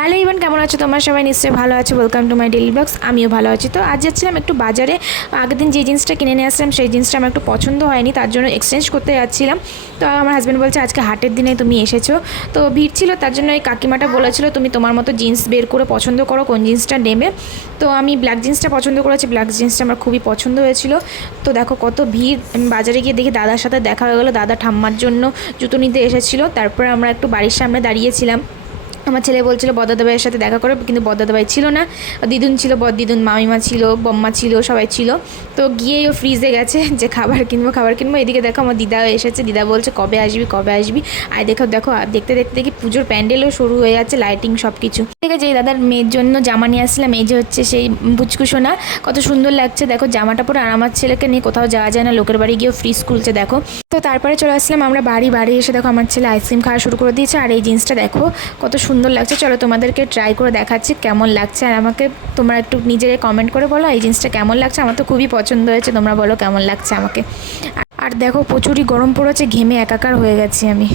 Hello Ivan কেমন আছো তোমার? সবাই নিশ্চয়ই ভালো আছো। Welcome to my daily blogs আমিও ভালো আছি। তো আজ যাচ্ছিলাম একটু বাজারে। আগের দিন যে জিন্সটা কিনে নিয়ে আসলাম সেই জিন্সটা আমার একটু পছন্দ হয়নি, তার জন্য এক্সচেঞ্জ করতে যাচ্ছিলাম। তো আমার হাজব্যান্ড বলছে, আজকে হাটের দিনে তুমি এসেছ। তো ভিড় ছিল, তার জন্য এই কাকিমাটা বলেছিল, তুমি তোমার মতো জিন্স বের করে পছন্দ করো, কোন জিন্সটা নেবে? তো আমি ব্ল্যাক জিন্সটা পছন্দ করেছি। ব্ল্যাক জিন্সটা আমার খুবই পছন্দ হয়েছিল। তো দেখো কত ভিড়। বাজারে গিয়ে দেখি দাদার সাথে দেখা হয়ে গেলো। দাদা ঠাম্মার জন্য জুতো নিতে এসেছিল। তারপরে আমরা একটু বাড়ির সামনে দাঁড়িয়েছিলাম। আমার ছেলে বলছিল বদাদাবাইয়ের সাথে দেখা করো, কিন্তু বদাদাবাই ছিল না। দিদুন ছিল বদ দিদুন মামিমা ছিল, বম্মা ছিল, সবাই ছিল। তো গিয়েই ও ফ্রিজে গেছে, যে খাবার কিনবো খাবার কিনবো। এদিকে দেখো আমার দিদা এসেছে, দিদা বলছে, কবে আসবি কবে আসবি? আর দেখো দেখো দেখতে দেখতে দেখি পুজোর প্যান্ডেলও শুরু হয়ে যাচ্ছে লাইটিং সব কিছু ঠিক আছে দাদার মেয়ের জন্য জামা নিয়ে আসলাম এই যে হচ্ছে সেই পুচকুসোনা কত সুন্দর লাগছে। দেখো, জামাটা পরে আর আমার ছেলেকে নিয়ে কোথাও যাওয়া যায় না, লোকের বাড়ি গিয়েও ফ্রিজ খুলছে দেখো। তো তারপরে চলে আসলাম আমরা বাড়ি বাড়ি এসে দেখো আমার ছেলে আইসক্রিম খাওয়া শুরু করে দিয়েছে, আর এই জিন্সটা দেখো, কত সুন্দর লাগছে। চলো তোমাদেরকে ট্রাই করে দেখাচ্ছি কেমন লাগছে। আর আমাকে তোমরা একটু নিজেরে কমেন্ট করে বলো, এই জিন্সটা কেমন লাগছে? আমার তো খুবই পছন্দ হয়েছে, তোমরা বলো কেমন লাগছে আমাকে। আর দেখো প্রচুরই গরম পড়েছে, ঘেমে একাকার হয়ে গেছি আমি।